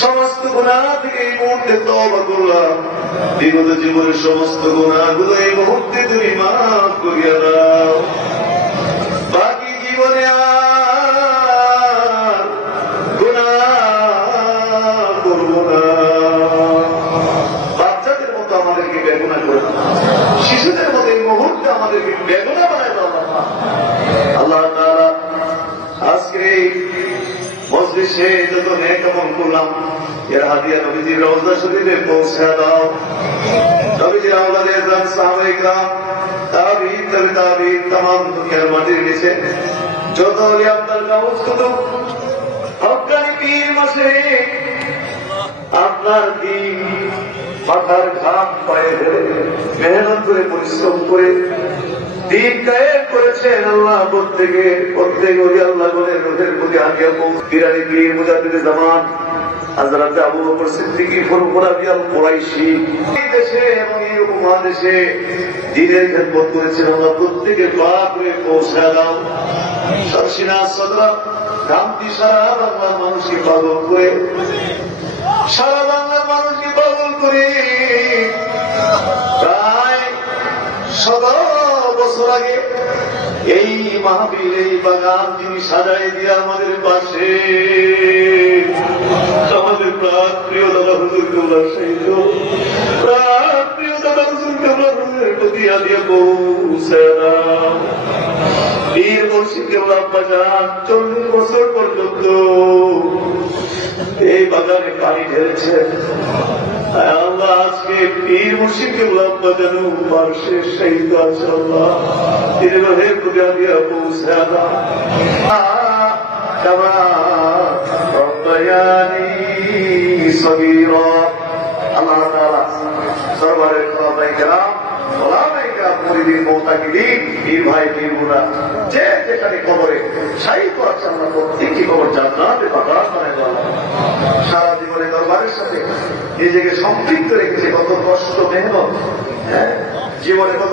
সমস্ত গুনাহ থেকে এই মুহূর্তে তওবা করলাম। বিগত জীবনের সমস্ত গুনাহগুলো এই মুহূর্তে তুমি মাফ করিয়া দাও। বাকি জীবনে আর গুনাহ করব না। বাচ্চাদের মতো আমাদেরকে বেগুনা করে, শিশুদের মতো এই মুহূর্তে আমাদেরকে বেগুনা বানায় দাও আল্লাহ তাআলা। আজকে মজলিসে যত নেক আমল করলাম এর হাদিয়া নবীজির রওজা শরীফে পৌঁছে দাও। নবীজির আওলাদে আযম সাহাবায়ে কিরাম তাবিঈন তাবিঈন तमाम দুনিয়ার মাটির নিচে যত ওলি আব্দুল গাউস কুতুব হক্কানি পীর মাশায়েখ আপনার দিন মাথার ঘাম পায়ে ধরে মেহনত করে পরিশ্রম করে দিন কায়েম করেছেন। আল্লাহ প্রত্যেক ওলি আল্লাহ বলে রোহের প্রতি হাদিয়া পীরানি পীর মুজাদ্দিদে জামান হযরত আবু বকর সিদ্দিকী ফারুক রাদিয়াল্লাহু কুরাইশি এই দেশে এবং এই উপমহাদেশে দ্বীনের খেদমত করেছেন। আল্লাহ প্রত্যেকের পাপে পৌঁছে দাও। সরসিনা সদরা গামতি সারা বাংলার মানুষকে পাগল করে, সারা বাংলার মানুষকে পাগল করে প্রায় 17 বছর আগে এই মাহফিল এই বাগান তিনি সাজাই দিয়ে আমাদের পাশে আমাদের প্রাণ প্রিয় দাদা হুজুর কেবলার সহিত প্রাণ প্রিয় দাদা হুজুর কেবলার হুজুরের প্রতি হাদিয়া পৌঁছে দাও। পীর মুর্শিদ কেবলা বাজান 40 বছর পর্যন্ত এই বাগানে পানি ঢেলেছেন। আল্লাহ আজকে পীর মুর্শিদ কেবলা বাজান পার্শ্বে শহীদ আছে আল্লাহ তিনি রোহের প্রতি হাদিয়া পৌঁছে দাও। كما ربياني صغيرا আল্লাহ তাআলা সরবরের খোদায়ে کرام ওলামায়ে کرام মুরিদিন মুতাকিদিন পীর ভাই পীর বোনা যে যেখানে কবরে শাহীদ করেছে আল্লাহ প্রত্যেকটি কবর জান্নাতে বাগান বানায় দাও। সারা জীবনে দরবারের সাথে নিজেকে সম্পৃক্ত রেখেছে, কত কষ্ট মেহনত জীবনে কত